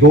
2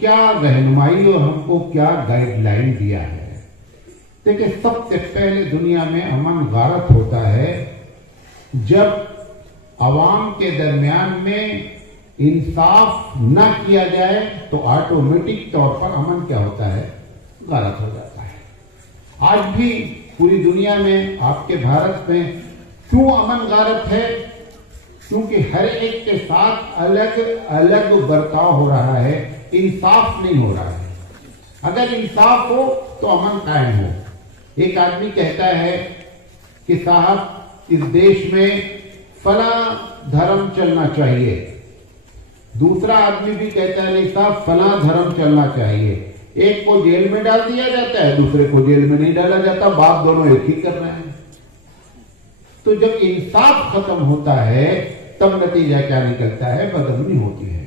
کیا رہنمائی اور ہم کو کیا گائیڈ لائن دیا ہے. دیکھیں سب سے پہلے دنیا میں امن غارت ہوتا ہے جب عوام کے درمیان میں انصاف نہ کیا جائے تو آٹومیٹک طور پر امن کیا ہوتا ہے؟ غارت ہو جاتا ہے. آج بھی پوری دنیا میں آپ کے بھارت میں کیوں امن غارت ہے؟ کیونکہ ہر ایک کے ساتھ الگ الگ برتاؤ ہو رہا ہے، انصاف نہیں ہو رہا ہے. اگر انصاف ہو تو امن قائم ہو. ایک آدمی کہتا ہے کہ صاحب اس دیش میں فلاں دھرم چلنا چاہیے، دوسرا آدمی بھی کہتا ہے نہیں صاحب فلاں دھرم چلنا چاہیے. ایک کو جیل میں ڈال دیا جاتا ہے، دوسرے کو جیل میں نہیں ڈالا جاتا، بات دونوں ایک ہی کر رہے ہیں. تو جب انصاف ختم ہوتا ہے تب نتیجہ کیا نکلتا ہے؟ بدامنی ہوتی ہے.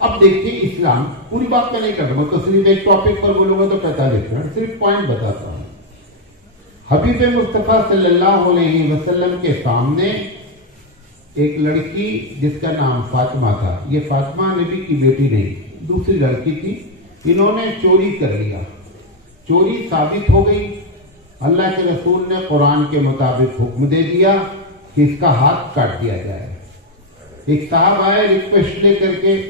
اب دیکھیے اسلام، پوری بات میں نہیں کر رہا، تو صرف ایک ٹاپک پر بولوں گا تو 45 منٹ، صرف پوائنٹ بتاتا ہوں. حبیب مصطفیٰ صلی اللہ علیہ وسلم کے سامنے ایک لڑکی جس کا نام فاطمہ تھا، یہ فاطمہ نبی کی بیٹی نہیں، دوسری لڑکی تھی. انہوں نے چوری کر لیا، چوری ثابت ہو گئی. اللہ کے رسول نے قرآن کے مطابق حکم دے دیا کہ اس کا ہاتھ کاٹ دیا جائے. ایک صاحب آئے ریکویسٹ لے کر کے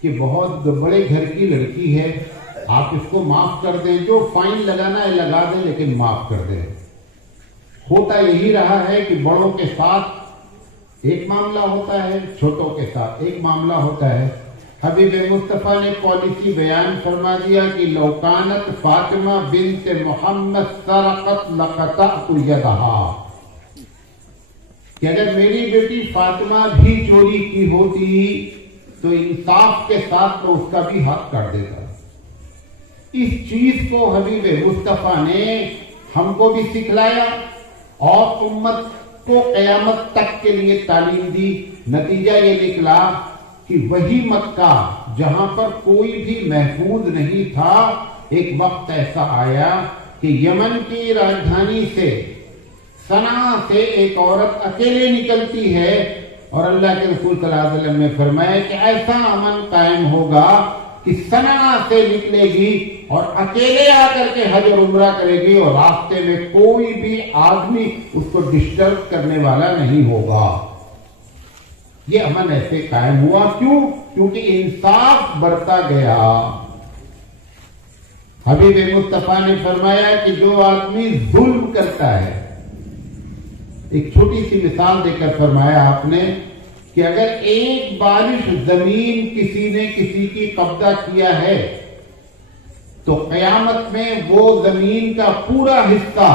کہ بہت بڑے گھر کی لڑکی ہے، آپ اس کو معاف کر دیں، جو فائن لگانا ہے لگا دیں لیکن معاف کر دیں. ہوتا یہی رہا ہے کہ بڑوں کے ساتھ ایک معاملہ ہوتا ہے، چھوٹوں کے ساتھ ایک معاملہ ہوتا ہے. حبیب مصطفیٰ نے پالیسی بیان فرما دیا کہ لو کانت فاطمہ بنت محمد سرقت لقطعت یدہا، کہ اگر میری بیٹی فاطمہ بھی چوری کی ہوتی تو انصاف کے ساتھ تو اس کا بھی ہاتھ کاٹ دیتا. اس چیز کو حبیب مصطفیٰ نے ہم کو بھی سکھلایا اور امت کو قیامت تک کے لیے تعلیم دی. نتیجہ یہ نکلا کہ وہی مکہ جہاں پر کوئی بھی محفوظ نہیں تھا، ایک وقت ایسا آیا کہ یمن کی راجدھانی سے صنعا سے ایک عورت اکیلے نکلتی ہے اور اللہ کے رسول صلی اللہ علیہ وسلم نے فرمایا کہ ایسا امن قائم ہوگا کہ صنعا سے نکلے گی اور اکیلے آ کر کے حج اور عمرہ کرے گی اور راستے میں کوئی بھی آدمی اس کو ڈسٹرب کرنے والا نہیں ہوگا. یہ امن ایسے قائم ہوا. کیوں؟ کیونکہ انصاف برتا گیا. حبیب مصطفیٰ نے فرمایا کہ جو آدمی ظلم کرتا ہے، ایک چھوٹی سی مثال دے کر فرمایا آپ نے کہ اگر ایک بارش زمین کسی نے کسی کی قبضہ کیا ہے تو قیامت میں وہ زمین کا پورا حصہ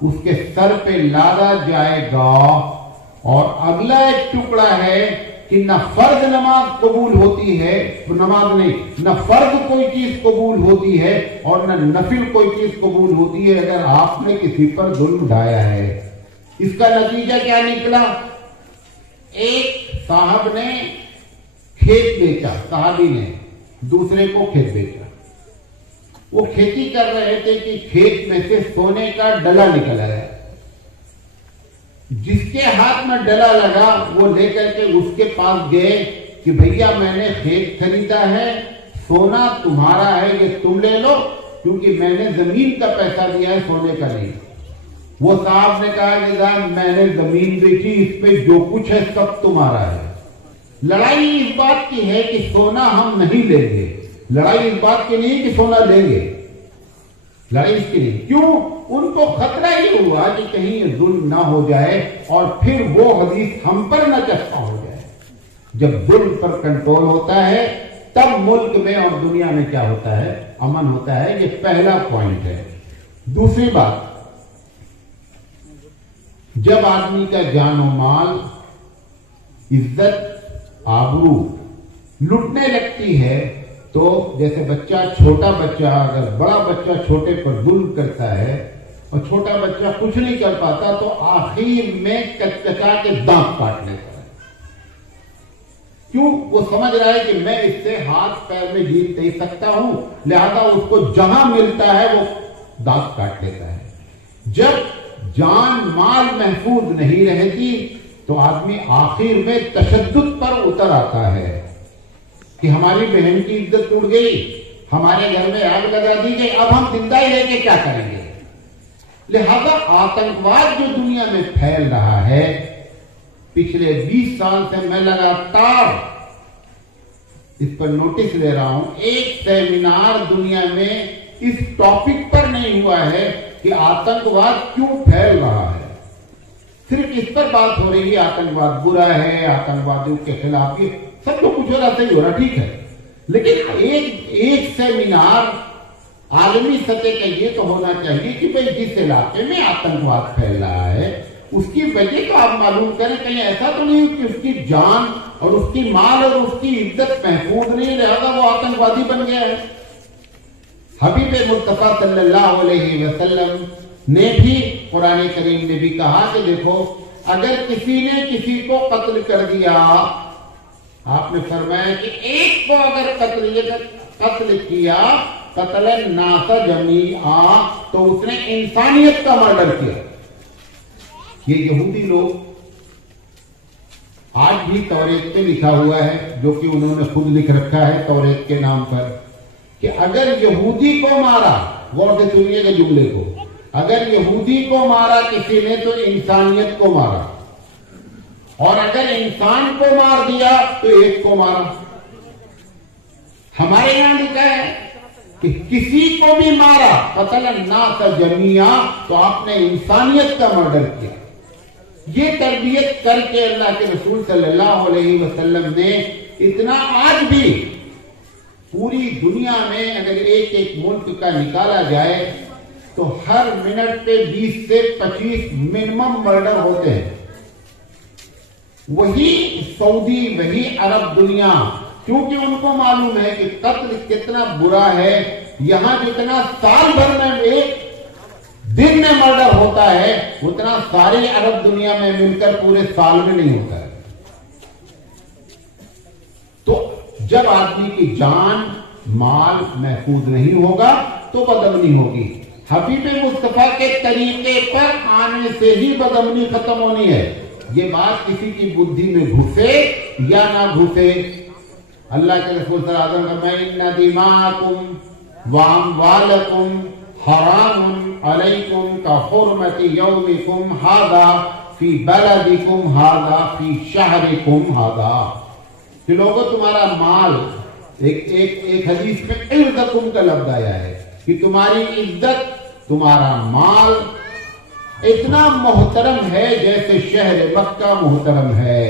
اس کے سر پہ لادا جائے گا. اور اگلا ایک ٹکڑا ہے کہ نہ فرض نماز قبول ہوتی ہے، نماز نہیں، نہ فرض کوئی چیز قبول ہوتی ہے اور نہ نفل کوئی چیز قبول ہوتی ہے اگر آپ نے کسی پر ظلم ڈھایا ہے. اس کا نتیجہ کیا نکلا؟ ایک صاحب نے کھیت بیچا، صحابی نے دوسرے کو کھیت بیچا. وہ کھیتی کر رہے تھے کہ کھیت میں سے سونے کا ڈلا نکل آیا. جس کے ہاتھ میں ڈلا لگا وہ لے کر کے اس کے پاس گئے کہ بھیا میں نے کھیت خریدا ہے، سونا تمہارا ہے، یہ تم لے لو کیونکہ میں نے زمین کا پیسہ دیا ہے، سونے کا نہیں. وہ صاحب نے کہا کہ صاحب میں نے زمین بیچی، اس پہ جو کچھ ہے سب تمہارا ہے. لڑائی اس بات کی ہے کہ سونا ہم نہیں لیں گے، لڑائی اس بات کی نہیں کہ سونا لیں گے، لڑائی اس کی نہیں. کیوں؟ ان کو خطرہ یہ ہوا کہ کہیں یہ ظلم نہ ہو جائے اور پھر وہ حدیث ہم پر نہ چسپاں ہو جائے. جب ظلم پر کنٹرول ہوتا ہے تب ملک میں اور دنیا میں کیا ہوتا ہے؟ امن ہوتا ہے. یہ پہلا پوائنٹ ہے. دوسری بات، جب آدمی کا جان و مال، عزت، آبرو لٹنے لگتی ہے تو جیسے بچہ، چھوٹا بچہ اگر بڑا بچہ چھوٹے پر ظلم کرتا ہے اور چھوٹا بچہ کچھ نہیں کر پاتا تو آخر میں کچکچا کے دانت کاٹ لیتا ہے. کیوں؟ وہ سمجھ رہا ہے کہ میں اس سے ہاتھ پیر میں جیت نہیں سکتا ہوں، لہذا اس کو جہاں ملتا ہے وہ دانت کاٹ لیتا ہے. جب جان مال محفوظ نہیں رہتی تو آدمی آخر میں تشدد پر اتر آتا ہے کہ ہماری بہن کی عزت ٹوٹ گئی، ہمارے گھر میں آگ لگا دی گئی، اب ہم زندہ ہی رہ کے کیا کریں گے؟ لہذا آتنکواد جو دنیا میں پھیل رہا ہے، پچھلے 20 سال سے میں لگاتار اس پر نوٹس لے رہا ہوں، ایک سیمینار دنیا میں اس ٹاپک پر نہیں ہوا ہے کہ آتنکواد کیوں پھیل رہا ہے۔ صرف اس پر بات ہو رہی ہے آتنکواد برا ہے، آتنکوادیوں کے خلاف یہ سب تو کچھ ہو رہا، صحیح ہو رہا، ٹھیک ہے، لیکن ایک سیمینار عالمی سطح کا یہ تو ہونا چاہیے کہ بھئی جس علاقے میں آتنکواد پھیل رہا ہے اس کی وجہ تو آپ معلوم کریں، کہیں ایسا تو نہیں کہ اس کی جان اور اس کی مال اور اس کی عزت محفوظ نہیں، لہذا وہ آتنکوادی بن گیا ہے۔ حبیب مصطفیٰ صلی اللہ علیہ وسلم نے بھی قرآن کریم میں بھی کہا کہ دیکھو اگر کسی نے کسی کو قتل کر دیا، آپ نے فرمایا کہ ایک کو اگر قتل کیا قتل الناس جمیعا تو اس نے انسانیت کا مرڈر کیا۔ یہ یہودی لوگ آج بھی توریت میں لکھا ہوا ہے، جو کہ انہوں نے خود لکھ رکھا ہے توریت کے نام پر، کہ اگر یہودی کو مارا، غور سے سنیے گا جملے کو، اگر یہودی کو مارا کسی نے تو انسانیت کو مارا، اور اگر انسان کو مار دیا تو ایک کو مارا۔ ہمارے یہاں لکھا ہے کہ کسی کو بھی مارا قتل الناس جمیعا تو آپ نے انسانیت کا مرڈر کیا۔ یہ تربیت کر کے اللہ کے رسول صلی اللہ علیہ وسلم نے اتنا، آج بھی پوری دنیا میں اگر ایک ایک ملک کا نکالا جائے تو ہر منٹ پہ 20 سے 25 منیمم مرڈر ہوتے ہیں۔ وہی سعودی، وہی عرب دنیا، کیونکہ ان کو معلوم ہے کہ قتل کتنا برا ہے، یہاں جتنا سال بھر میں ایک دن میں مرڈر ہوتا ہے اتنا ساری عرب دنیا میں مل کر پورے سال میں نہیں ہوتا ہے۔ تو جب آدمی کی جان مال محفوظ نہیں ہوگا تو بدامنی ہوگی۔ حبیب مصطفیٰ کے طریقے پر آنے سے ہی بدامنی ختم ہونی ہے۔ یہ بات کسی کی بدھی میں گھسے یا نہ گھسے، اللہ کے رسول صلی اللہ علیہ وسلم فرمائے ان دماءکم واموالکم حرام علیکم کحرمت یومکم ھذا فی بلدکم ھذا فی شہرکم ھذا، کہ لوگوں تمہارا مال، ایک حدیث میں عزتکم کا لفظ آیا ہے کہ تمہاری عزت، تمہارا مال اتنا محترم ہے جیسے شہر مکہ محترم ہے۔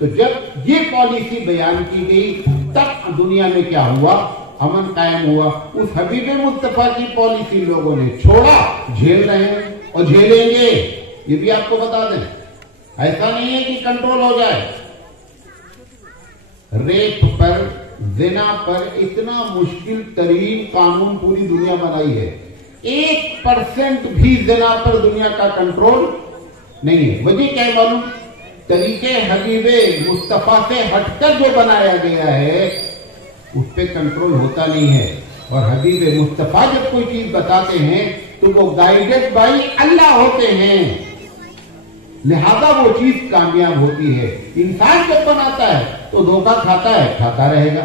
تو جب یہ پالیسی بیان کی گئی تب دنیا میں کیا ہوا؟ امن قائم ہوا۔ اس حبیب مصطفیٰ کی پالیسی لوگوں نے چھوڑا، جھیل رہے ہیں اور جھیلیں گے، یہ بھی آپ کو بتا دیں۔ ایسا نہیں ہے کہ کنٹرول ہو جائے۔ ریپ پر، زنا پر اتنا مشکل ترین قانون پوری دنیا بنائی ہے، 1% بھی زنا پر دنیا کا کنٹرول نہیں ہے۔ وجہ کیا ہے معلوم؟ طریقے حبیب مصطفیٰ سے ہٹ کر جو بنایا گیا ہے اس پہ کنٹرول ہوتا نہیں ہے، اور حبیب مصطفیٰ جب کوئی چیز بتاتے ہیں تو وہ گائیڈڈ بائی اللہ ہوتے ہیں، لہذا وہ چیز کامیاب ہوتی ہے۔ انسان جب بناتا ہے تو دھوکہ کھاتا ہے، کھاتا رہے گا۔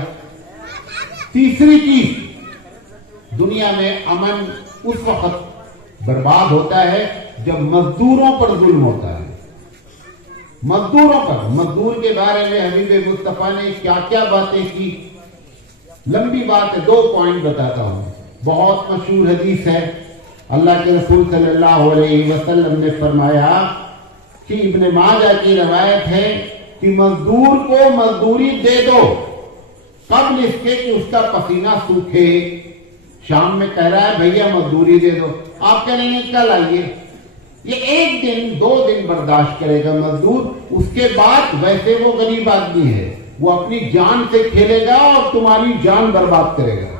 تیسری چیز، دنیا میں امن اس وقت برباد ہوتا ہے جب مزدوروں پر ظلم ہوتا ہے۔ مزدوروں پر، مزدور کے بارے میں حبیب مصطفیٰ نے کیا کیا باتیں کی، لمبی بات ہے، 2 پوائنٹ بتاتا ہوں۔ بہت مشہور حدیث ہے، اللہ کے رسول صلی اللہ علیہ وسلم نے فرمایا کہ ابن ماجہ کی روایت ہے کہ مزدور کو مزدوری دے دو قبل اس کے کہ اس کا پسینہ سوکھے۔ شام میں کہہ رہا ہے بھیا مزدوری دے دو، آپ کہہ رہے ہیں کل آئیے، یہ 1 دن 2 دن برداشت کرے گا مزدور، اس کے بعد ویسے وہ غریب آدمی ہے، وہ اپنی جان سے کھیلے گا اور تمہاری جان برباد کرے گا۔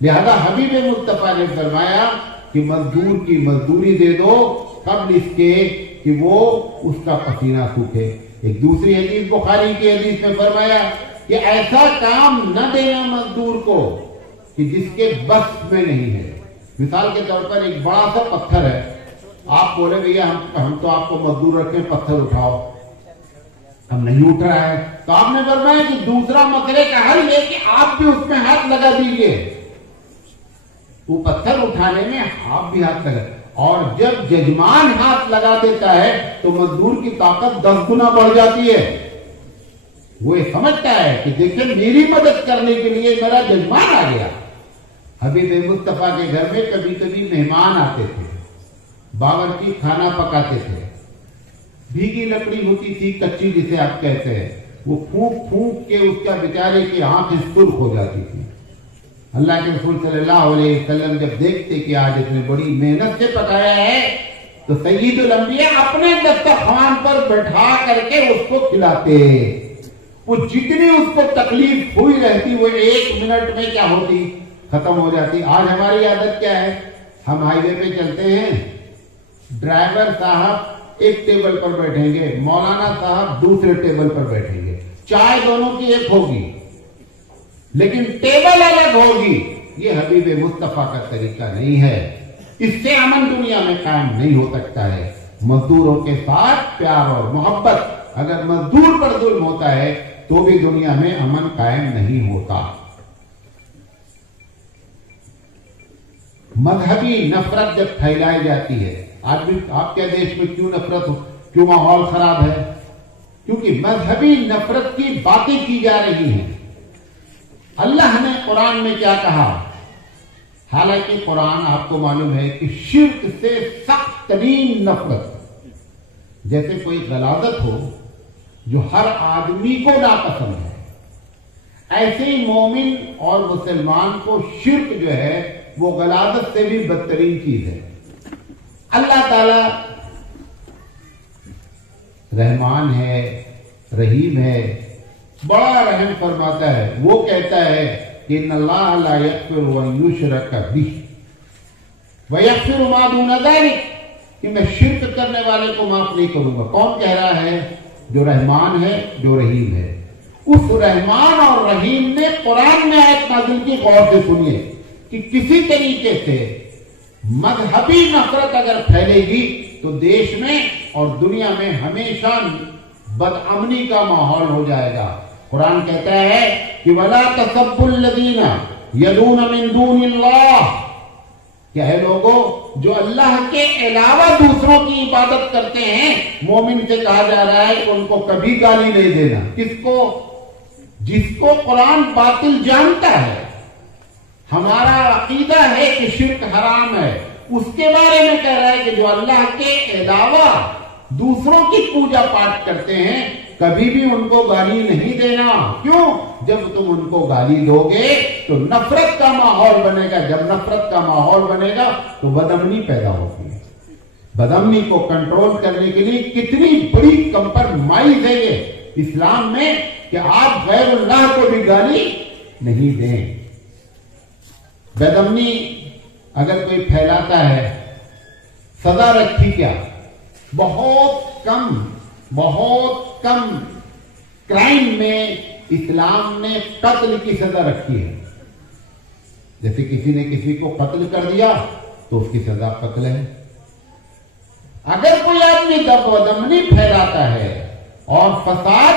لہذا حبیب مصطفیٰ نے فرمایا کہ مزدور کی مزدوری دے دو قبل اس کے کہ وہ اس کا پسینہ سوکھے۔ ایک دوسری حدیث بخاری کی حدیث میں فرمایا کہ ایسا کام نہ دینا مزدور کو کہ جس کے بس میں نہیں ہے۔ مثال کے طور پر ایک بڑا سا پتھر ہے، آپ بولے بھیا ہم تو آپ کو مزدور رکھیں، پتھر اٹھاؤ، اب نہیں اٹھ رہا ہے تو آپ نے فرمایا کہ دوسرا مسئلے کا حل یہ کہ آپ بھی اس میں ہاتھ لگا دیجئے، وہ پتھر اٹھانے میں آپ بھی ہاتھ لگا، اور جب ججمان ہاتھ لگا دیتا ہے تو مزدور کی طاقت 10 گنا بڑھ جاتی ہے. وہ یہ سمجھتا ہے کہ دیکھیں میری مدد کرنے کے لیے میرا ججمان آ گیا. حبیب مصطفیٰ کے گھر میں کبھی کبھی مہمان آتے تھے، باورچی کھانا پکاتے تھے، بھیگی لکڑی ہوتی تھی کچی جسے آپ کہتے ہیں، وہ پھونک پھونک کے اس کا بیچارے کی آنکھ سرخ ہو جاتی تھی. اللہ کے رسول صلی اللہ علیہ وسلم جب دیکھتے کہ آج اس نے بڑی محنت سے پکایا ہے تو سید الانبیاء اپنے دسترخوان پر بٹھا کر کے اس کو کھلاتے. وہ جتنی اس کو تکلیف ہوئی رہتی وہ 1 منٹ میں کیا ہوتی، ختم ہو جاتی. آج ہماری عادت کیا ہے، ہم ہائی وے پہ چلتے ہیں، ڈرائیور صاحب ایک ٹیبل پر بیٹھیں گے، مولانا صاحب دوسرے ٹیبل پر بیٹھیں گے، چائے دونوں کی ایک ہوگی لیکن ٹیبل الگ ہوگی. یہ حبیب مصطفیٰ کا طریقہ نہیں ہے. اس سے امن دنیا میں قائم نہیں ہو سکتا ہے. مزدوروں کے ساتھ پیار اور محبت، اگر مزدور پر ظلم ہوتا ہے تو بھی دنیا میں امن قائم نہیں ہوتا. مذہبی نفرت جب پھیلائی جاتی ہے، آج بھی آپ کے دیش میں کیوں نفرت، کیوں ماحول خراب ہے؟ کیونکہ مذہبی نفرت کی باتیں کی جا رہی ہیں. اللہ نے قرآن میں کیا کہا؟ حالانکہ قرآن آپ کو معلوم ہے کہ شرک سے سخت ترین نفرت، جیسے کوئی غلاظت ہو جو ہر آدمی کو ناپسند ہے، ایسے ہی مومن اور مسلمان کو شرک جو ہے وہ غلاظت سے بھی بدترین چیز ہے. اللہ تعالی رحمان ہے، رحیم ہے، بڑا رحم فرماتا ہے. وہ کہتا ہے کہ ان اللہ لا یغفر ان یشرک بہ ویغفر ما دون ذلک، کہ میں شرک کرنے والے کو معاف نہیں کروں گا. کون کہہ رہا ہے؟ جو رحمان ہے، جو رحیم ہے. اس رحمان اور رحیم نے قرآن میں آیت نازل کی، غور سے سنیے، کہ کسی طریقے سے مذہبی نفرت اگر پھیلے گی تو دیش میں اور دنیا میں ہمیشہ بدامنی کا ماحول ہو جائے گا. قرآن کہتا ہے کہ وَلَا تَسَبُّوا الَّذِينَ يَدْعُونَ مِن دُونِ اللَّهِ، کیا ہے لوگوں جو اللہ کے علاوہ دوسروں کی عبادت کرتے ہیں. مومن سے کہا جا رہا ہے کہ ان کو کبھی گالی نہیں دینا. کس کو؟ جس کو قرآن باطل جانتا ہے. ہمارا عقیدہ ہے کہ شرک حرام ہے، اس کے بارے میں کہہ رہا ہے کہ جو اللہ کے علاوہ دوسروں کی پوجا پاٹ کرتے ہیں کبھی بھی ان کو گالی نہیں دینا. کیوں؟ جب تم ان کو گالی دو گے تو نفرت کا ماحول بنے گا. جب نفرت کا ماحول بنے گا تو بدامنی پیدا ہوتی ہے. بدامنی کو کنٹرول کرنے کے لیے کتنی بڑی کمپرمائز ہے یہ اسلام میں کہ آپ غیر اللہ کو بھی گالی نہیں دیں. بدامنی اگر کوئی پھیلاتا ہے سزا رکھی کیا؟ بہت کم کرائم میں اسلام نے قتل کی سزا رکھی ہے. جیسے کسی نے کسی کو قتل کر دیا تو اس کی سزا قتل ہے. اگر کوئی آدمی بدامنی پھیلاتا ہے اور فساد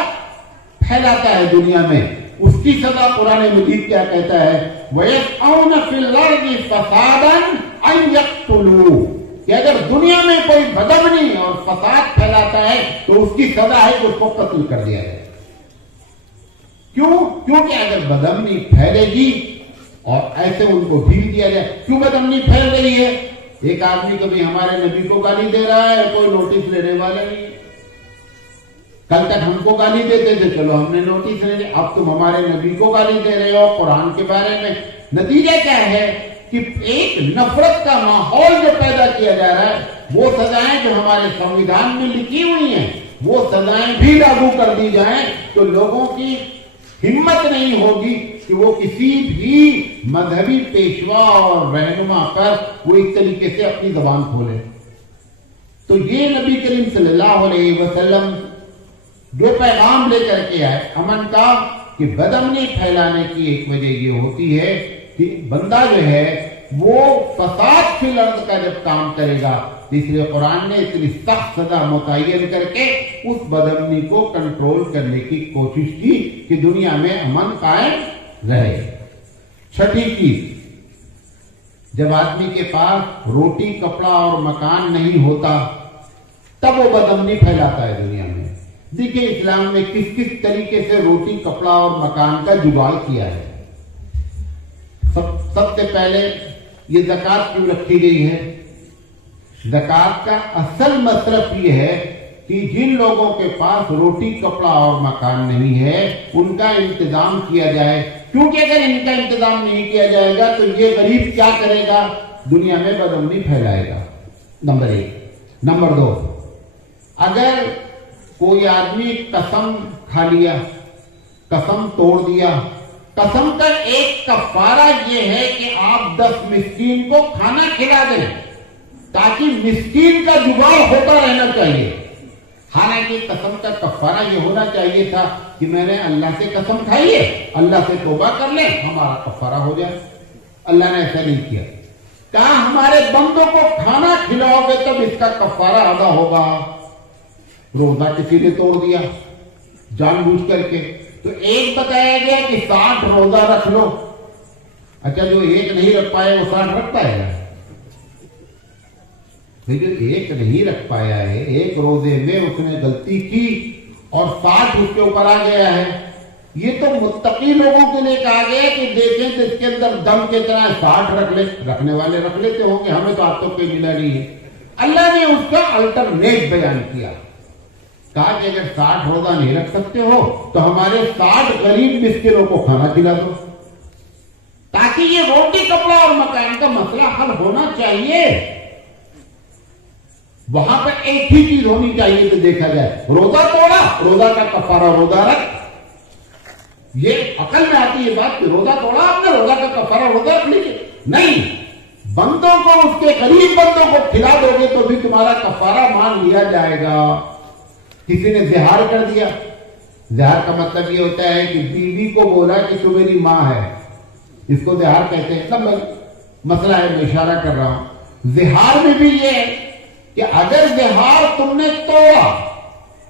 پھیلاتا ہے دنیا میں، اس کی سزا قرآن مجید کیا کہتا ہے؟ وَيَسْعَوْنَ فِي الْأَرْضِ فَسَادًا أَن يَقْتُلُوا، کہ اگر دنیا میں کوئی بدامنی اور فساد پھیلاتا ہے تو اس کی سزا ہے کہ اس کو قتل کر دیا جائے. کیوں؟ کیونکہ اگر بدامنی پھیلے گی اور ایسے ان کو ڈھیل دیا جائے. کیوں بدامنی پھیل رہی ہے؟ ایک آدمی کبھی ہمارے نبی کو گالی دے رہا ہے، کوئی نوٹس لینے والا نہیں. کل تک ہم کو گالی دیتے تھے، چلو ہم نے نوٹس لے لیا. اب تم ہمارے نبی کو گالی دے رہے ہو قرآن کے بارے میں. نتیجہ کیا ہے کہ ایک نفرت کا ماحول جو پیدا کیا جا رہا ہے. وہ سزائیں جو ہمارے سنویدھان میں لکھی ہوئی ہیں وہ سزائیں بھی لاگو کر دی جائیں تو لوگوں کی ہمت نہیں ہوگی کہ وہ کسی بھی مذہبی پیشوا اور رہنما پر وہ اس طریقے سے اپنی زبان کھولے. تو یہ نبی کریم صلی اللہ علیہ وسلم جو پیغام لے کر کے آئے امن کا، کہ بدامنی پھیلانے کی ایک وجہ یہ ہوتی ہے کہ بندہ جو ہے وہ فساد فی الارض کا جب کام کرے گا اس لیے قرآن نے اتنی سخت سزا متعین کر کے اس بدامنی کو کنٹرول کرنے کی کوشش کی کہ دنیا میں امن قائم رہے۔ چھٹی چیز، جب آدمی کے پاس روٹی کپڑا اور مکان نہیں ہوتا تب وہ بدامنی پھیلاتا ہے دنیا میں۔ دیکھیں اسلام نے کس کس طریقے سے روٹی کپڑا اور مکان کا جگاڑ کیا ہے۔ سب سے پہلے یہ زکوٰۃ کیوں رکھی گئی ہے؟ زکوٰۃ کا اصل مصرف یہ ہے کہ جن لوگوں کے پاس روٹی کپڑا اور مکان نہیں ہے ان کا انتظام کیا جائے، کیونکہ اگر ان کا انتظام نہیں کیا جائے گا تو یہ غریب کیا کرے گا؟ دنیا میں بدامنی پھیلائے گا، نمبر 1۔ نمبر 2، اگر کوئی آدمی قسم کھا لیا، قسم توڑ دیا، قسم کا ایک کفارہ یہ ہے کہ آپ 10 مسکین کو کھانا کھلا دیں تاکہ مسکین کا جگاڑ ہوتا رہنا چاہیے۔ حالانکہ قسم کا کفارہ یہ ہونا چاہیے تھا کہ میں نے اللہ سے قسم کھائی ہے، اللہ سے توبہ کر لیں، ہمارا کفارہ ہو جائے۔ اللہ نے ایسا نہیں کیا، کہا ہمارے بندوں کو کھانا کھلاؤ گے تب اس کا کفارہ ادا ہوگا۔ روزہ کسی نے توڑ دیا جان بوجھ کر کے، تو ایک بتایا گیا کہ 60 روزہ رکھ لو۔ اچھا جو ایک نہیں رکھ پائے وہ 60 رکھ پائے گا؟ جو ایک نہیں رکھ پایا ہے، ایک روزے میں اس نے غلطی کی اور 60 اس کے اوپر آ گیا ہے، یہ تو متقی لوگوں کے لیے کہا گیا کہ دیکھیں تو اس کے اندر دم کے طرح 60 رکھ لے، رکھنے والے رکھ لیتے ہوں کہ ہمیں تو آپ تو کوئی ملا نہیں ہے۔ اللہ نے اس کا الٹرنیٹ بیان کیا، کہا کہ اگر 60 روزہ نہیں رکھ سکتے ہو تو ہمارے 60 غریب مسکینوں کو کھانا کھلا دو، تاکہ یہ روٹی کپڑا اور مکان کا مسئلہ حل ہونا چاہیے۔ وہاں پر ایک ہی چیز ہونی چاہیے کہ دیکھا جائے، روزہ توڑا، روزہ کا کفارہ روزہ رکھ۔ یہ عقل میں آتی ہے بات کہ روزہ توڑا آپ نے، روزہ کا کفارہ روزہ رکھ لیجیے، نہیں، بندوں کو، اس کے غریب بندوں کو کھلا دو گے تو بھی تمہارا کفارہ مان لیا جائے گا۔ کسی نے زہار کر دیا، زہار کا مطلب یہ ہوتا ہے کہ بیوی کو بولا کہ تو میری ماں ہے، اس کو زہار کہتے ہیں۔ سب مسئلہ ہے، میں اشارہ کر رہا ہوں۔ زہار میں بھی یہ ہے کہ اگر زہار تم نے توڑا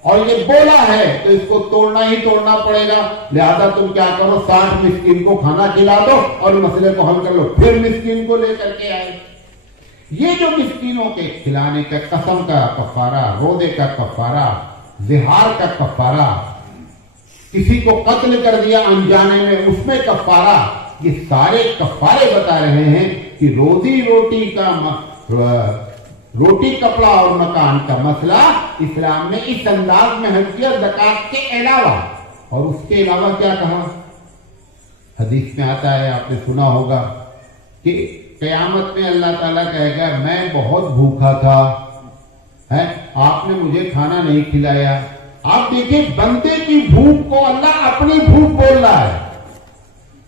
اور یہ بولا ہے تو اس کو توڑنا ہی توڑنا پڑے گا، لہذا تم کیا کرو، 60 مسکین کو کھانا کھلا دو اور مسئلے کو حل کر لو۔ پھر مسکین کو لے کر کے آئے۔ یہ جو مسکینوں کے کھلانے کا قسم کا کفارہ، روزے کا کفارہ، زہار کا کفارہ، کسی کو قتل کر دیا انجانے میں اس میں کفارہ، یہ سارے کفارے بتا رہے ہیں کہ روٹی کپڑا اور مکان کا مسئلہ اسلام نے اس انداز میں حل کیا زکوٰۃ کے علاوہ۔ اور اس کے علاوہ کیا کہا؟ حدیث میں آتا ہے، آپ نے سنا ہوگا کہ قیامت میں اللہ تعالیٰ کہے گا میں بہت بھوکا تھا، آپ نے مجھے کھانا نہیں کھلایا۔ آپ دیکھیں بندے کی بھوک کو اللہ اپنی بھوک بول رہا ہے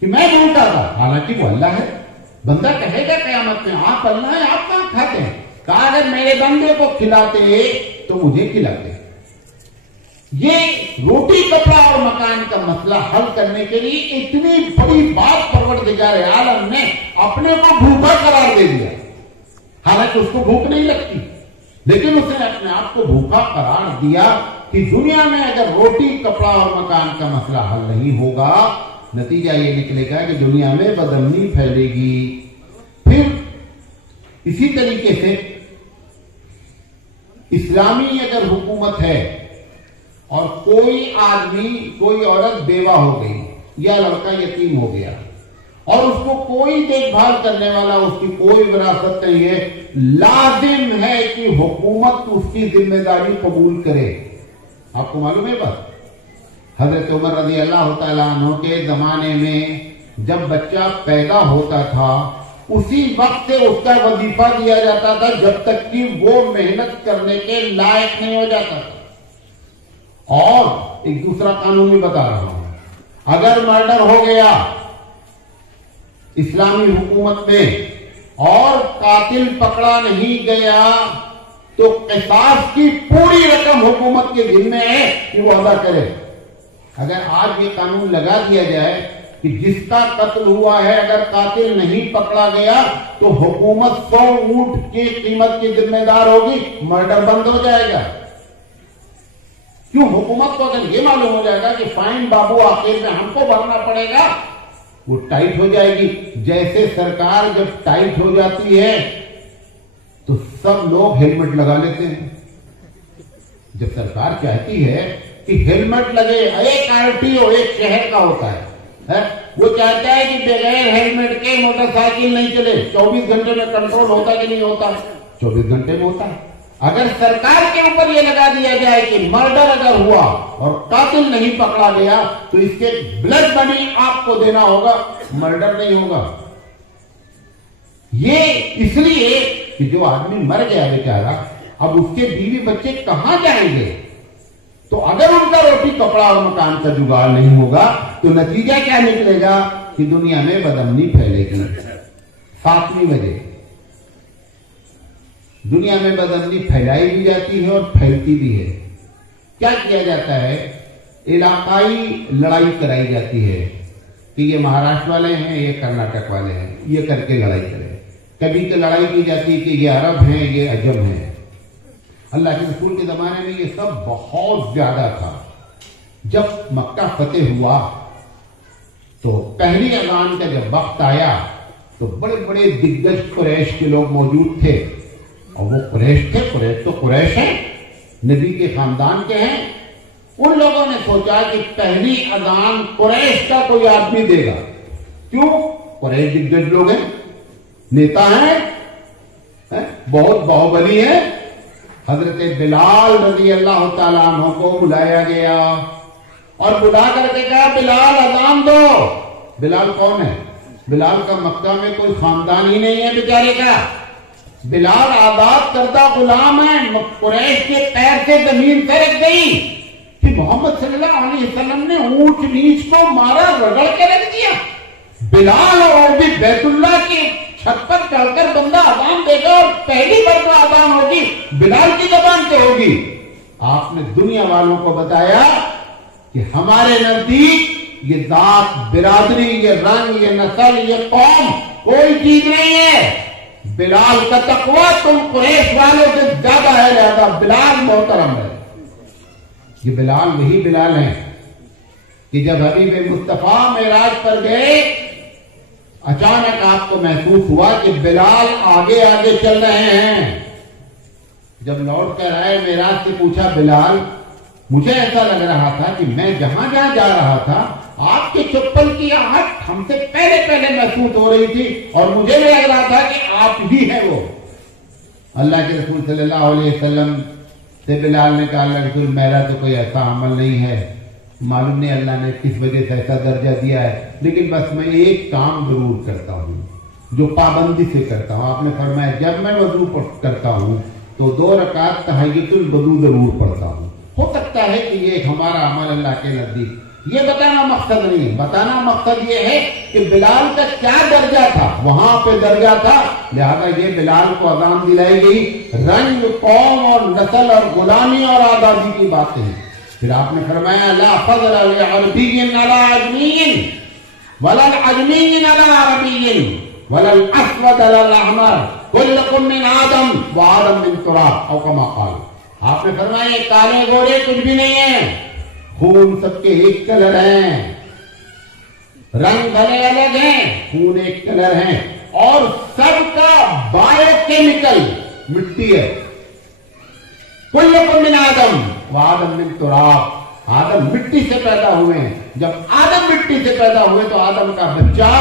کہ میں بھوکا تھا، حالانکہ وہ اللہ ہے۔ بندہ کہے گا قیامت میں آپ اللہ ہیں، آپ کہاں کھاتے ہیں؟ کہا اگر میرے بندے کو کھلاتے تو مجھے کھلاتے۔ یہ روٹی کپڑا اور مکان کا مسئلہ حل کرنے کے لیے اتنی بڑی بات پروردگار عالم نے اپنے کو بھوکا قرار دے دیا، حالانکہ اس کو بھوک نہیں لگتی، لیکن اس نے اپنے آپ کو بھوکا قرار دیا کہ دنیا میں اگر روٹی کپڑا اور مکان کا مسئلہ حل نہیں ہوگا، نتیجہ یہ نکلے گا کہ دنیا میں بدامنی پھیلے گی۔ پھر اسی طریقے سے اسلامی اگر حکومت ہے اور کوئی آدمی، کوئی عورت بیوہ ہو گئی یا لڑکا یتیم ہو گیا اور اس کو کوئی دیکھ بھال کرنے والا، اس کی کوئی وراثت نہیں ہے، لازم ہے کہ حکومت اس کی ذمہ داری قبول کرے۔ آپ کو معلوم ہے بات، حضرت عمر رضی اللہ تعالیٰ عنہ کے زمانے میں جب بچہ پیدا ہوتا تھا اسی وقت سے اس کا وظیفہ دیا جاتا تھا جب تک کہ وہ محنت کرنے کے لائق نہیں ہو جاتا تھا۔ اور ایک دوسرا قانون بھی بتا رہا ہوں، اگر مرڈر ہو گیا اسلامی حکومت میں اور قاتل پکڑا نہیں گیا تو قصاص کی پوری رقم حکومت کے ذمہ ہے کہ وہ ادا کرے۔ اگر آج یہ قانون لگا دیا جائے کہ جس کا قتل ہوا ہے اگر قاتل نہیں پکڑا گیا تو حکومت 100 اونٹ کی قیمت کی ذمہ دار ہوگی، مرڈر بند ہو جائے گا۔ کیوں؟ حکومت کو اگر یہ معلوم ہو جائے گا کہ فائن بابو آخر میں ہم کو بھرنا پڑے گا، وہ ٹائٹ ہو جائے گی۔ جیسے سرکار جب ٹائٹ ہو جاتی ہے تو سب لوگ ہیلمٹ لگا لیتے ہیں۔ جب سرکار چاہتی ہے کہ ہیلمٹ لگے، ایک RTO ایک شہر کا ہوتا ہے، وہ چاہتا ہے کہ بغیر ہیلمٹ کے موٹر سائیکل نہیں چلے۔ 24 گھنٹے میں کنٹرول ہوتا کہ نہیں ہوتا؟ 24 گھنٹے میں ہوتا ہے۔ اگر سرکار کے اوپر یہ لگا دیا جائے کہ مرڈر اگر ہوا اور قاتل نہیں پکڑا گیا تو اس کے بلڈ منی آپ کو دینا ہوگا، مرڈر نہیں ہوگا۔ یہ اس لیے کہ جو آدمی مر گیا بیچارہ، اب اس کے بیوی بچے کہاں جائیں گے؟ تو اگر ان کا روٹی کپڑا اور مکان کا جگاڑ نہیں ہوگا تو نتیجہ کیا نکلے گا کہ دنیا میں بدامنی پھیلے گی۔ 7ویں وجہ، دنیا میں بدامنی پھیلائی بھی جاتی ہے اور پھیلتی بھی ہے۔ کیا کیا جاتا ہے؟ علاقائی لڑائی کرائی جاتی ہے کہ یہ مہاراشٹر والے ہیں، یہ کرناٹک والے ہیں، یہ کر کے لڑائی کریں۔ کبھی تو لڑائی کی جاتی ہے کہ یہ عرب ہیں، یہ عجم ہیں۔ اللہ کے رسول کے زمانے میں یہ سب بہت زیادہ تھا۔ جب مکہ فتح ہوا تو پہلی اذان کا جب وقت آیا تو بڑے بڑے دگگج قریش کے لوگ موجود تھے، اور وہ قریش تھے، قریش تو قریش ہیں، نبی کے خاندان کے ہیں۔ ان لوگوں نے سوچا کہ پہلی اذان قریش کا کوئی آدمی دے گا۔ کیوں؟ قریش دگگج لوگ ہیں، نیتا ہیں، بہت باہوبلی ہے۔ حضرت بلال رضی اللہ تعالیٰ عنہ کو بلایا گیا اور بلا کر کے کہا بلال اذان دو۔ بلال کون ہے؟ بلال کا مکہ میں کوئی خاندان ہی نہیں ہے بیچارے کا۔ بلال آزاد کردہ غلام ہے۔ قریش کے پیر سے زمین سرک گئی کہ محمد صلی اللہ علیہ وسلم نے اونچ نیچ کو مارا، رگڑ کے رکھ دیا۔ بلال اور بھی بیت اللہ کی چھت پر چڑھ کر بندہ اذان دے گا اور پہلی بار اذان ہوگی بلال کی زبان سے ہوگی۔ آپ نے دنیا والوں کو بتایا کہ ہمارے نزدیک یہ ذات، برادری، یہ رنگ، یہ نسل، یہ قوم کوئی چیز نہیں ہے۔ بلال کا تقوی تم قریش والوں سے زیادہ ہے، لہذا بلال محترم ہے۔ یہ بلال وہی بلال ہیں کہ جب حبیب مصطفیٰ معراج پر گئے اچانک آپ کو محسوس ہوا کہ بلال آگے آگے چل رہے ہیں۔ جب لوٹ کر آئے معراج سے پوچھا بلال، مجھے ایسا لگ رہا تھا کہ میں جہاں جہاں جا رہا تھا آپ کے چپل کی آہٹ ہم سے پہلے محسوس ہو رہی تھی اور مجھے بھی لگ رہا تھا کہ آپ ہی ہیں وہ۔ اللہ کے رسول صلی اللہ علیہ وسلم سے بلال نے کہا اللہ رسول میرا تو کوئی ایسا عمل نہیں ہے، معلوم نہیں اللہ نے کس وجہ سے ایسا درجہ دیا ہے، لیکن بس میں ایک کام ضرور کرتا ہوں جو پابندی سے کرتا ہوں۔ آپ نے فرمایا جب میں وضو کرتا ہوں تو 2 رکعت تحیۃ الوضو ضرور پڑھتا ہوں۔ ہو سکتا ہے کہ یہ ہمارا عمل اللہ کے نزدیک، یہ بتانا مقصد نہیں، بتانا مقصد یہ ہے کہ بلال کا کیا درجہ تھا، وہاں پہ درجہ تھا، لہذا یہ بلال کو اذان دلائی گئی۔ رنگ، قوم اور نسل اور غلامی اور آزادی کی باتیں ہیں۔ پھر آپ نے فرمایا لا فضل لعربی علی عجمی ولا العجمی علی عربی ولا الاسود علی الاحمر کلکم من آدم وآدم من تراب او کما قال۔ آپ نے فرمایا کالے گورے کچھ بھی نہیں ہیں، خون سب کے ایک کلر ہیں، رنگ بھلے الگ ہیں، خون ایک کلر ہیں، اور سب کا بایو کیمیکل مٹی ہے۔ کلکم من آدم وآدم من تراب، آدم مٹی سے پیدا ہوئے ہیں۔ جب آدم مٹی سے پیدا ہوئے تو آدم کا بچہ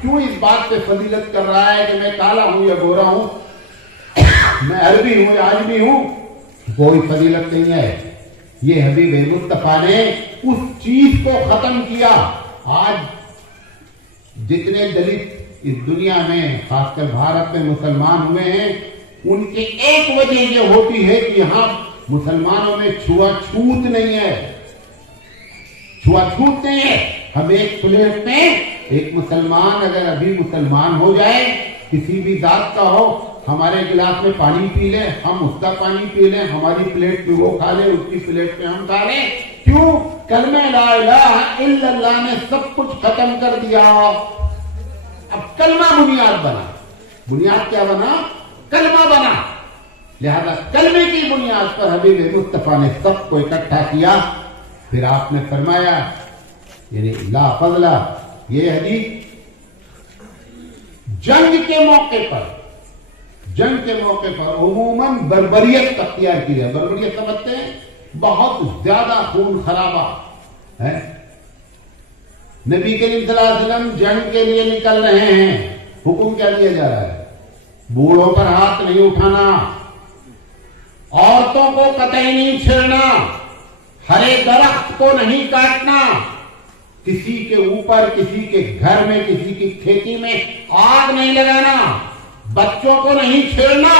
کیوں اس بات پہ فضیلت کر رہا ہے کہ میں کالا ہوں یا گورا ہوں، میں عربی ہوں یا عجمی ہوں؟ کوئی فضیلت نہیں ہے۔ یہ حبیب مصطفیٰ نے اس چیز کو ختم کیا۔ آج جتنے دلت اس دنیا میں خاص کر بھارت میں مسلمان ہوئے ہیں، ان کی ایک وجہ یہ ہوتی ہے کہ یہاں مسلمانوں میں چھوا چھوت نہیں ہے، چھوا چھوت نہیں ہے۔ ہم ایک پلیٹ میں ایک مسلمان اگر ابھی مسلمان ہو جائے، کسی بھی ذات کا ہو، ہمارے گلاس میں پانی پی لیں، ہم اس کا پانی پی لیں، ہماری پلیٹ میں وہ کھا لیں، اس کی پلیٹ میں ہم کھا لیں. کیوں؟ کلمہ لا الہ الا اللہ نے سب کچھ ختم کر دیا. اب کلمہ بنیاد بنا. بنیاد کیا بنا؟ کلمہ بنا. لہذا کلمے کی بنیاد پر حبیب مصطفیٰ نے سب کو اکٹھا کیا. پھر آپ نے فرمایا، یعنی لا فضل، یہ حدیث جنگ کے موقع پر عموماً بربریت اختیار کی ہے. بربریت سمجھتے ہیں؟ بہت زیادہ خون خرابہ ہے. نبی کریم صلی اللہ علیہ وسلم جنگ کے لیے نکل رہے ہیں، حکم کیا دیا جا رہا ہے؟ بوڑھوں پر ہاتھ نہیں اٹھانا، عورتوں کو قطعی نہیں چھیڑنا، ہرے درخت کو نہیں کاٹنا، کسی کے اوپر، کسی کے گھر میں، کسی کی کھیتی میں آگ نہیں لگانا، بچوں کو نہیں چھیڑنا،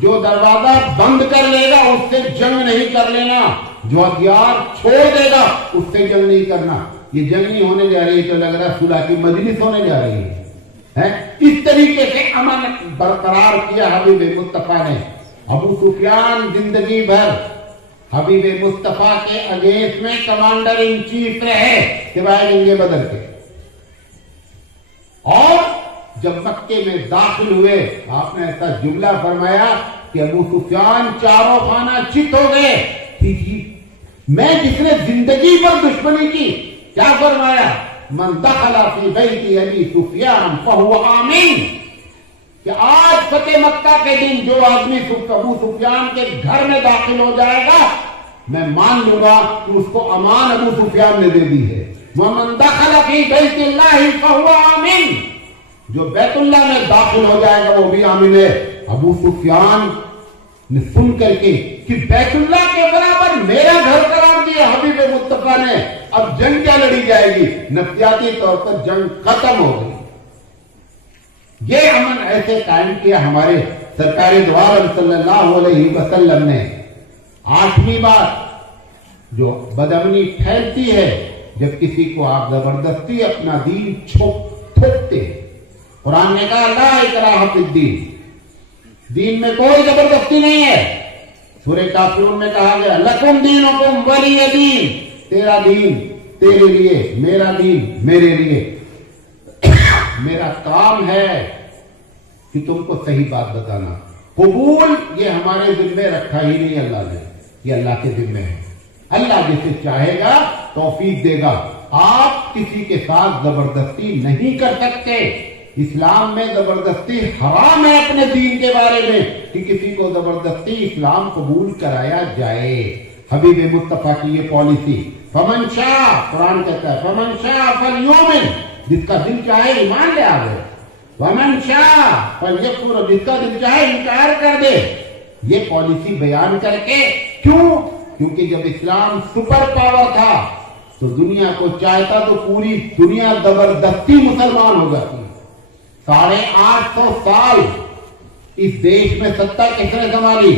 جو دروازہ بند کر لے گا اس سے جنگ نہیں کر لینا، جو ہتھیار چھوڑ دے گا اس سے جنگ نہیں کرنا. یہ جنگ نہیں ہونے جا رہی ہے، تو لگ رہا ہے صلح کی مجلس ہونے جا رہی ہے. اس طریقے سے امن برقرار کیا حبیب مصطفیٰ نے. ابو سفیان زندگی بھر حبیب مصطفیٰ کے اگینسٹ میں کمانڈر ان چیف رہے سوائے جنگ بدر کے. اور جب مکے میں داخل ہوئے آپ نے ایسا جملہ فرمایا کہ ابو سفیان چاروں خانہ چت ہو گئے. میں جس نے زندگی پر دشمنی کی، کیا فرمایا؟ من دخل فی بیت ابی سفیان فہو آمن. کہ آج فتح مکہ کے دن جو آدمی ابو سفیان کے گھر میں داخل ہو جائے گا، میں مان لوں گا کہ اس کو امان ابو سفیان نے دے دی ہے. ومن دخل فی بیت اللہ فہو آمن. جو بیت اللہ میں داخل ہو جائے گا وہ بھی آمن ہے. ابو سفیان نے سن کر کے کہ بیت اللہ کے برابر میرا گھر قرار دیا حبیب مصطفیٰ نے، اب جنگ کیا لڑی جائے گی؟ نفسیاتی طور پر جنگ ختم ہو گئی. یہ امن ایسے قائم کیا ہمارے سرکار دو عالم صلی اللہ علیہ وسلم نے. 8ویں بات جو بدامنی پھیلتی ہے جب کسی کو آپ زبردستی اپنا دین تھوپتے. قرآن نے کہا لا اکراہ فی الدین، دین میں کوئی زبردستی نہیں ہے. سورہ کافرون میں کہا گیا لکم دینکم ولی دین، تیرا دین تیرے لیے، میرا دین میرے لیے. میرا کام ہے کہ تم کو صحیح بات بتانا. قبول یہ ہمارے ذمے رکھا ہی نہیں اللہ نے، یہ اللہ کے ذمے ہے. اللہ جسے چاہے گا توفیق دے گا. آپ کسی کے ساتھ زبردستی نہیں کر سکتے. اسلام میں زبردستی حرام ہے اپنے دین کے بارے میں، کہ کسی کو زبردستی اسلام قبول کرایا جائے. حبیب مصطفیٰ کی یہ پالیسی. فمن شاء، قرآن کہتا ہے فمن شاء فلیؤمن، جس کا دل چاہے ایمان لے آوے. ومن شاء فلیکفر، جس کا دل چاہے انکار کر دے. یہ پالیسی بیان کر کے کیوں؟ کیونکہ جب اسلام سپر پاور تھا تو دنیا کو چاہتا تو پوری دنیا زبردستی مسلمان ہو جاتی. 850 سال اس دیش میں ستہ کس نے سنبھالی؟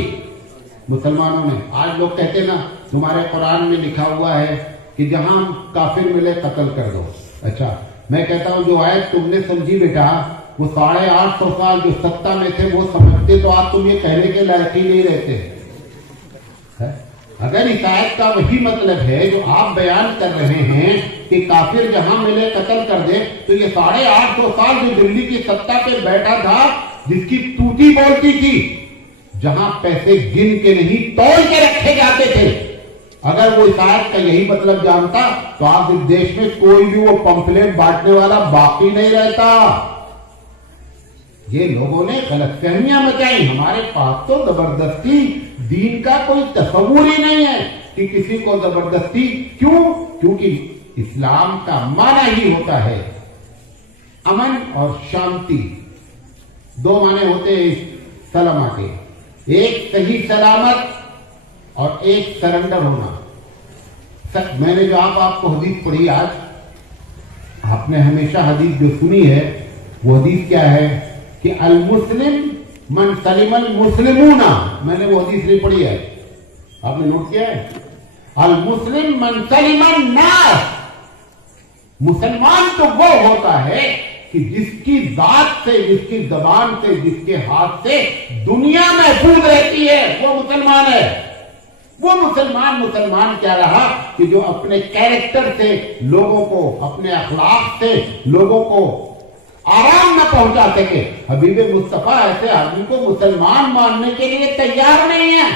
مسلمانوں نے. آج لوگ کہتے نا تمہارے قرآن میں لکھا ہوا ہے کہ جہاں کافر ملے قتل کر دو. اچھا، میں کہتا ہوں جو آیت تم نے سمجھی بیٹا، وہ 850 سال جو ستہ میں تھے وہ سمجھتے تو آپ تم یہ کہنے کے لائق ہی نہیں رہتے. اگر اس آیت کا وہی مطلب ہے جو آپ بیان کر رہے ہیں کہ کافر جہاں ملے قتل کر دے، تو یہ 850 سال جو دلی کی سطح پہ بیٹھا تھا، جس کی توتی بولتی تھی، جہاں پیسے گن کے نہیں تول کے رکھے جاتے تھے، اگر وہ اس آیت کا یہی مطلب جانتا تو آپ اس دیش میں کوئی بھی وہ پمفلیٹ بانٹنے والا باقی نہیں رہتا. یہ لوگوں نے غلط فہمیاں مچائی. ہمارے پاس تو زبردستی دین کا کوئی تصور ہی نہیں ہے کہ کسی کو زبردستی. کیوں؟ کیونکہ اسلام کا معنی ہی ہوتا ہے امن اور شانتی. 2 معنی ہوتے ہیں سلامہ کے، ایک صحیح سلامت اور ایک سرنڈر ہونا. میں نے جو آپ کو حدیث پڑھی آج، آپ نے ہمیشہ حدیث جو سنی ہے وہ حدیث کیا ہے کہ المسلم من سلم المسلمون. میں نے وہ حدیث نہیں پڑھی ہے، آپ نے نوٹ کیا ہے؟ المسلم من سلم الناس. مسلمان تو وہ ہوتا ہے کہ جس کی ذات سے، جس کی زبان سے، جس کے ہاتھ سے دنیا محفوظ رہتی ہے وہ مسلمان ہے۔ وہ مسلمان کیا رہا کہ جو اپنے کیریکٹر سے لوگوں کو، اپنے اخلاق سے لوگوں کو آرام نہ پہنچا سکے۔ حبیب مصطفیٰ ایسے آدمی کو مسلمان ماننے کے لیے تیار نہیں ہے۔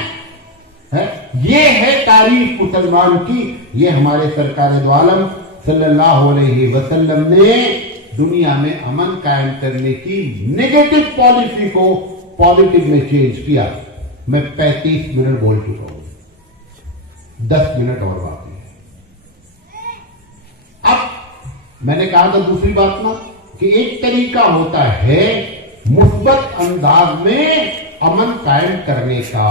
یہ ہے تاریخ مسلمان کی۔ یہ ہمارے سرکار دو عالم صلی اللہ علیہ وسلم نے دنیا میں امن قائم کرنے کی نیگیٹو پالیسی کو پازیٹو میں چینج کیا۔ میں 35 منٹ بول چکا ہوں، 10 منٹ اور باقی ہے۔ اب میں نے کہا تھا دوسری بات نا کہ ایک طریقہ ہوتا ہے مثبت انداز میں امن قائم کرنے کا۔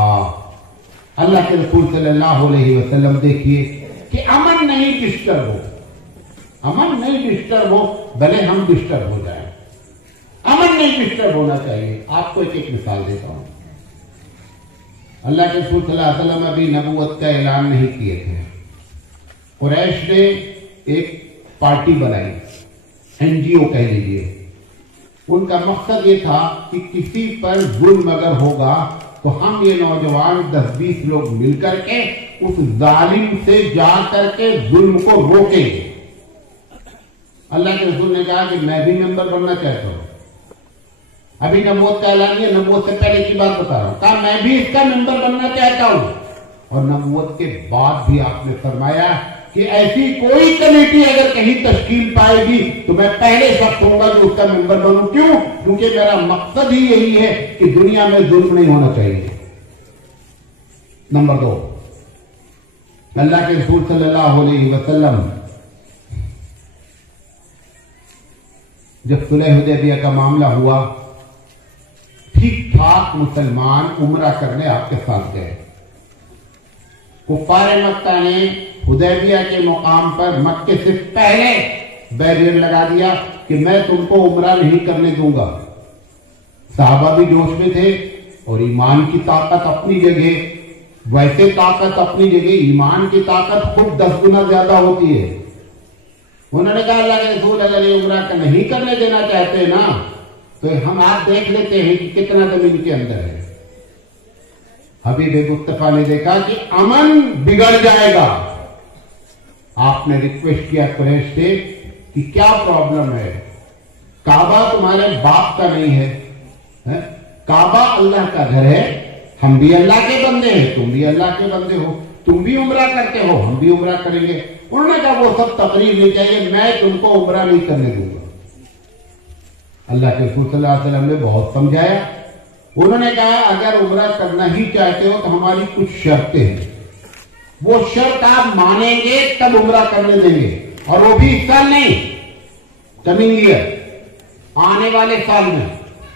اللہ کے رسول صلی اللہ علیہ وسلم دیکھیے کہ امن نہیں ڈسٹرب ہو، امن نہیں ڈسٹرب ہو، بھلے ہم ڈسٹرب ہو جائیں، امن نہیں ڈسٹرب ہونا چاہیے۔ آپ کو ایک مثال دیتا ہوں۔ اللہ کے رسول صلی اللہ علیہ وسلم ابھی نبوت کا اعلان نہیں کیے تھے۔ قریش نے ایک پارٹی بنائی، NGO کہہ لیجیے۔ ان کا مقصد یہ تھا کہ کسی پر ظلم اگر ہوگا تو ہم یہ نوجوان 10-20 لوگ مل کر کے اس ظالم سے جا کر کے ظلم کو روکیں گے۔ اللہ کے رسول نے کہا کہ میں بھی ممبر بننا چاہتا ہوں۔ ابھی نبوت کا اعلان نہیں ہے، نبوت سے پہلے کی بات بتا رہا ہوں۔ کہا میں بھی اس کا ممبر بننا چاہتا ہوں۔ اور نبوت کے بعد بھی آپ نے فرمایا کہ ایسی کوئی کمیٹی اگر کہیں تشکیل پائے گی تو میں پہلے شخص ہوں گا جو اس کا ممبر بنوں۔ کیوں؟ کیونکہ میرا مقصد ہی یہی ہے کہ دنیا میں ظلم نہیں ہونا چاہیے۔ نمبر 2، اللہ کے رسول صلی اللہ علیہ وسلم جب صلح حدیبیہ کا معاملہ ہوا، ٹھیک ٹھاک مسلمان عمرہ کرنے آپ کے ساتھ گئے۔ کفار مکہ نے حدیبیہ کے مقام پر مکے سے پہلے بیریئر لگا دیا کہ میں تم کو عمرہ نہیں کرنے دوں گا۔ صحابہ بھی جوش میں تھے اور ایمان کی طاقت اپنی جگہ، ویسے طاقت اپنی جگہ، ایمان کی طاقت خود 10 گنا زیادہ ہوتی ہے۔ انہوں نے کہا اللہ کے رسول اگر یہ عمرہ کا نہیں کرنے دینا چاہتے نا تو ہم آپ دیکھ لیتے ہیں کہ کتنا دم ان کے اندر ہے۔ حبیب مصطفیٰ نے دیکھا کہ امن بگڑ جائے گا۔ آپ نے ریکویسٹ کیا قریش سے کہ کیا پرابلم ہے؟ کعبہ تمہارے باپ کا نہیں ہے، کعبہ اللہ کا گھر ہے، ہم بھی اللہ کے بندے ہیں، تم بھی اللہ کے بندے ہو، تم بھی عمرہ کرتے ہو، ہم بھی عمرہ کریں گے۔ انہوں نے کہا وہ سب تقریر نہیں چاہیے، میں تم کو عمرہ نہیں کرنے دوں گا۔ اللہ کے رسول صلی اللہ علیہ وسلم نے بہت سمجھایا۔ انہوں نے کہا اگر عمرہ کرنا ہی چاہتے ہو تو ہماری کچھ شرطیں ہیں، وہ شرط آپ مانیں گے تب عمرہ کرنے دیں گے، اور وہ بھی اس سال نہیں، کمنگ ایئر، آنے والے سال میں۔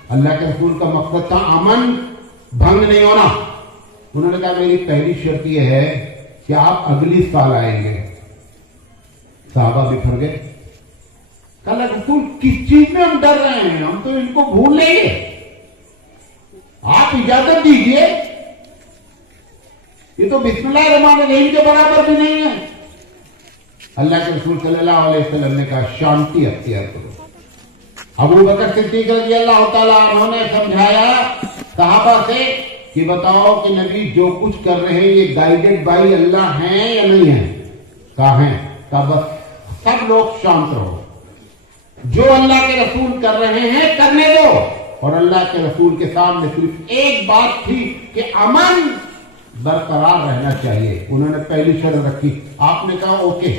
اللہ کے رسول کا مقصد تھا امن بھنگ نہیں ہونا۔ انہوں نے کہا میری پہلی شرط یہ ہے کہ آپ اگلی سال آئیں گے۔ صحابہ بھی پھر گئے۔ اللہ کے رسول کس چیز میں ہم ڈر رہے ہیں؟ ہم تو ان کو بھول لیں گے، آپ اجازت دیجئے۔ یہ تو بسم اللہ الرحمن الرحیم کے برابر بھی نہیں ہے۔ اللہ کے رسول صلی اللہ علیہ وسلم نے کہا شانتی اختیار کرو۔ ابو بکر صدیق رضی اللہ تعالیٰ عنہ نے سمجھایا صحابہ سے کہ بتاؤ کہ نبی جو کچھ کر رہے ہیں یہ گائیڈڈ بائی اللہ ہیں یا نہیں ہیں؟ کہا ہیں۔ کہا بس سب لوگ شانت رہو، جو اللہ کے رسول کر رہے ہیں کرنے دو۔ اور اللہ کے رسول کے سامنے صرف ایک بات تھی کہ امن برقرار رہنا چاہیے۔ انہوں نے پہلی شرط رکھی، آپ نے کہا اوکے۔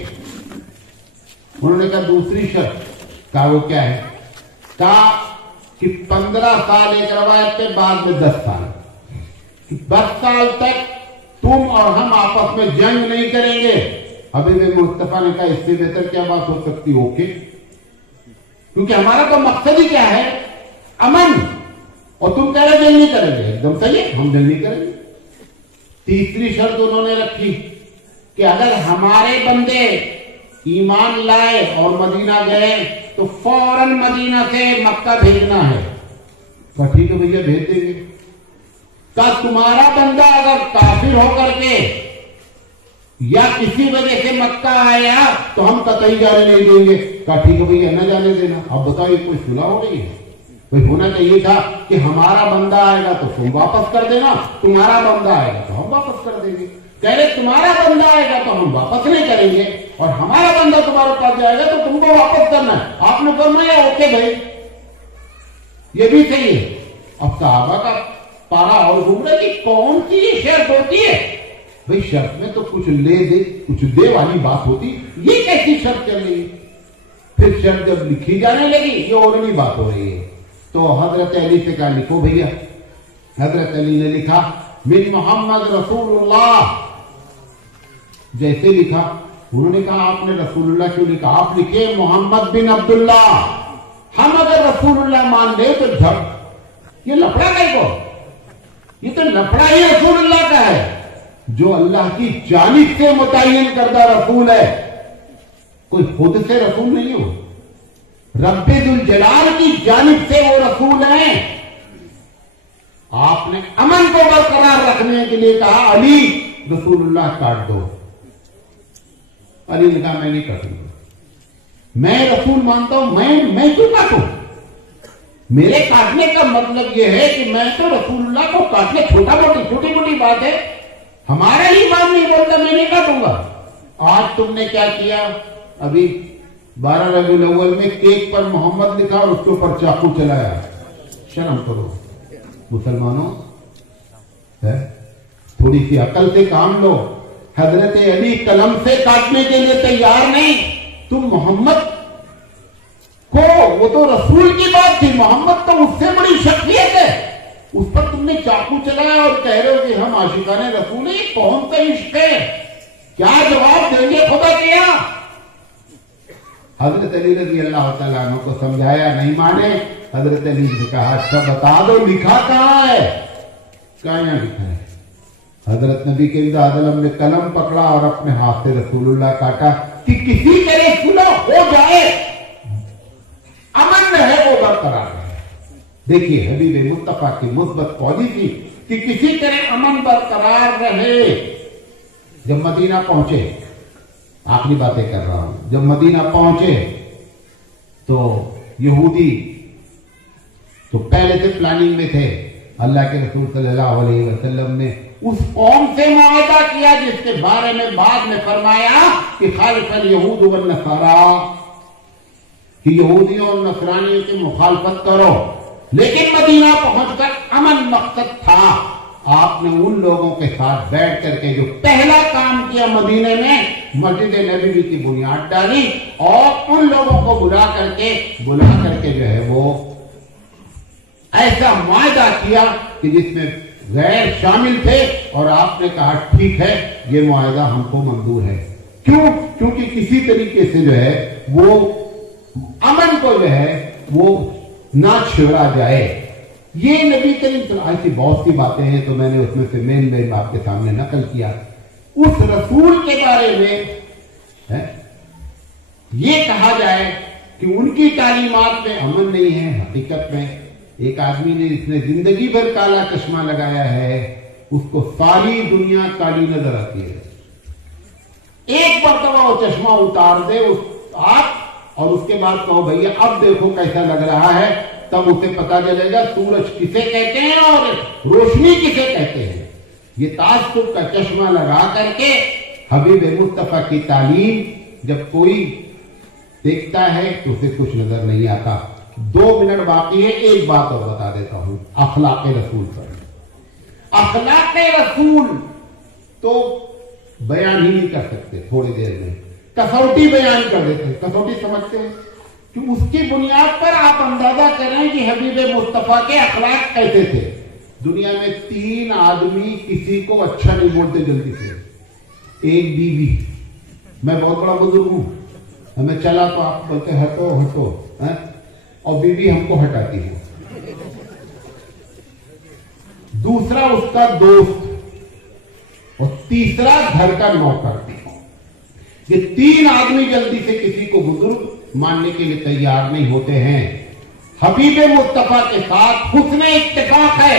انہوں نے کہا دوسری شرط، کہا وہ کیا ہے؟ کہا کہ 15 سال ایک روایت پہ، بعد میں 10 سال، 10 سال تک تم اور ہم آپس میں جنگ نہیں کریں گے۔ حبیب مصطفیٰ نے کہا اس سے بہتر کیا بات ہو سکتی؟ اوکے، کیونکہ ہمارا تو مقصد ہی کیا ہے؟ امن، اور تم کہہ رہے جنگ نہیں کریں گے، ایک دم صحیح ہے، ہم جنگ نہیں کریں گے۔ تیسری شرط انہوں نے رکھی کہ اگر ہمارے بندے ایمان لائے اور مدینہ گئے تو فوراً مدینہ سے مکہ بھیجنا ہے۔ کہا ٹھیک ہے بھیا بھیج دیں گے۔ کہا تمہارا بندہ اگر کافر ہو کر کے یا کسی وجہ سے مکہ آیا تو ہم قطعی جانے نہیں دیں گے. کہا ٹھیک ہے بھیا نہ جانے دینا. اب بتائیے کوئی صلح ہو گئی ہے؟ کوئی ہونا چاہیے تھا کہ ہمارا بندہ آئے گا تو تم واپس کر دینا, تمہارا بندہ آئے گا تو ہم واپس کر دیں گے. کہہ رہے تمہارا بندہ آئے گا تو ہم واپس نہیں کریں گے, اور ہمارا بندہ تمہارے پاس جائے گا تو تم کو واپس کرنا ہے. آپ نے فرمایا اوکے بھائی یہ بھی صحیح ہے. اب صحابہ کا پارا اور گھوم رہا کہ کون سی یہ شرط ہوتی ہے؟ بھائی شرط میں تو کچھ لے دے کچھ دے والی بات ہوتی, یہ کیسی شرط چل رہی ہے؟ پھر شرط جب لکھی جانے لگی یہ اور بات ہو رہی ہے. تو حضرت علی سے کہا لکھو بھیا. حضرت علی نے لکھا من محمد رسول اللہ. جیسے لکھا انہوں نے کہا آپ نے رسول اللہ کیوں لکھا؟ آپ لکھے محمد بن عبداللہ. ہم اگر رسول اللہ مان لیں تو جھٹ یہ لفڑا کہیں کو, یہ تو لفڑا ہی رسول اللہ کا ہے جو اللہ کی جانب سے متعین کردہ رسول ہے, کوئی خود سے رسول نہیں ہو. رب ذوالجلال کی جانب سے وہ رسول ہیں. آپ نے امن کو برقرار رکھنے کے لیے کہا علی رسول اللہ کاٹ دو. علی نے کہا میں نہیں کاٹوں گا, میں رسول مانتا ہوں, میں کیوں کاٹوں؟ میرے کاٹنے کا مطلب یہ ہے کہ میں تو رسول اللہ کو کاٹنے چھوٹی موٹی بات ہے, ہمارا ایمان نہیں بولتا میں نہیں کاٹوں گا. آج تم نے کیا کیا؟ ابھی 12 ربیع الاول میں کیک پر محمد لکھا اور اس کے اوپر چاقو چلایا. شرم کرو مسلمانوں, تھوڑی سی عقل سے کام لو. حضرت علی قلم سے کاٹنے کے لیے تیار نہیں, تم محمد کو, وہ تو رسول کی بات تھی, محمد تو اس سے بڑی شخصیت ہے, اس پر تم نے چاقو چلایا اور کہہ رہے ہو کہ ہم عاشقان رسول ہیں. کون سا عشق ہے؟ کیا جواب دیں گے خدا کے یہاں؟ حضرت علی رضی اللہ تعالیٰ عنہ کو سمجھایا, نہیں مانے. حضرت علی نے کہا اچھا بتا دو لکھا کہاں ہے؟ کہاں یہاں لکھا ہے؟ حضرت نبی کریم صلی اللہ علیہ وسلم نے قلم پکڑا اور اپنے ہاتھ سے رسول اللہ کاٹا کہ کسی طرح صلح ہو جائے, امن رہے وہ برقرار رہے. دیکھیے حبیب مصطفیٰ کی مثبت پالیسی کہ کسی طرح امن برقرار رہے. جب مدینہ پہنچے, آخری باتیں کر رہا ہوں, جب مدینہ پہنچے تو یہودی تو پہلے سے پلاننگ میں تھے. اللہ کے رسول صلی اللہ علیہ وسلم نے اس قوم سے معاہدہ کیا جس کے بارے میں بعد میں فرمایا کہ خالف الیہود والنصارى, کہ یہودیوں اور نصرانیوں کی مخالفت کرو. لیکن مدینہ پہنچ کر امن مقصد تھا. آپ نے ان لوگوں کے ساتھ بیٹھ کر کے جو پہلا کام کیا مدینے میں مسجد نبوی کی بنیاد ڈالی, اور ان لوگوں کو بلا کر کے جو ہے وہ ایسا معاہدہ کیا کہ جس میں غیر شامل تھے, اور آپ نے کہا ٹھیک ہے یہ معاہدہ ہم کو منظور ہے. کیوں؟ کیونکہ کسی طریقے سے جو ہے وہ امن کو جو ہے وہ نہ چھیڑا جائے. یہ نبی کریم صلی اللہ علیہ وسلم کی بہت سی باتیں ہیں, تو میں نے اس میں سے مین آپ کے سامنے نقل کیا. اس رسول کے بارے میں یہ کہا جائے کہ ان کی تعلیمات میں امن نہیں ہے. حقیقت میں ایک آدمی نے جس نے زندگی بھر کالا چشمہ لگایا ہے, اس کو ساری دنیا کالی نظر آتی ہے. ایک مرتبہ وہ چشمہ اتار دے آپ, اور اس کے بعد کہو بھیا اب دیکھو کیسا لگ رہا ہے, تب اسے پتا چلے گا سورج کسے کہتے ہیں اور روشنی کسے کہتے ہیں. یہ تعصب کا چشمہ لگا کر کے حبیب مصطفیٰ کی تعلیم جب کوئی دیکھتا ہے تو اسے کچھ نظر نہیں آتا. 2 منٹ باقی ہے, ایک بات اور بتا دیتا ہوں اخلاق رسول پر. اخلاق رسول تو بیان ہی نہیں کر سکتے, تھوڑی دیر میں کسوٹی بیان کر دیتے ہیں. کسوٹی سمجھتے ہیں کہ اس کی بنیاد پر آپ اندازہ کریں کہ حبیب مصطفیٰ کے اخلاق کیسے تھے. دنیا میں 3 آدمی کسی کو اچھا نہیں بولتے جلدی سے. ایک بیوی, میں بہت بڑا بزرگ ہوں, ہمیں چلا تو آپ بولتے ہٹو ہٹو, اور بیوی ہم کو ہٹاتی ہے. دوسرا اس کا دوست, اور تیسرا گھر کا نوکر. یہ 3 آدمی جلدی سے کسی کو بزرگ ماننے کے لیے تیار نہیں ہوتے ہیں. حبیب مصطفیٰ کے ساتھ حسن اتفاق ہے,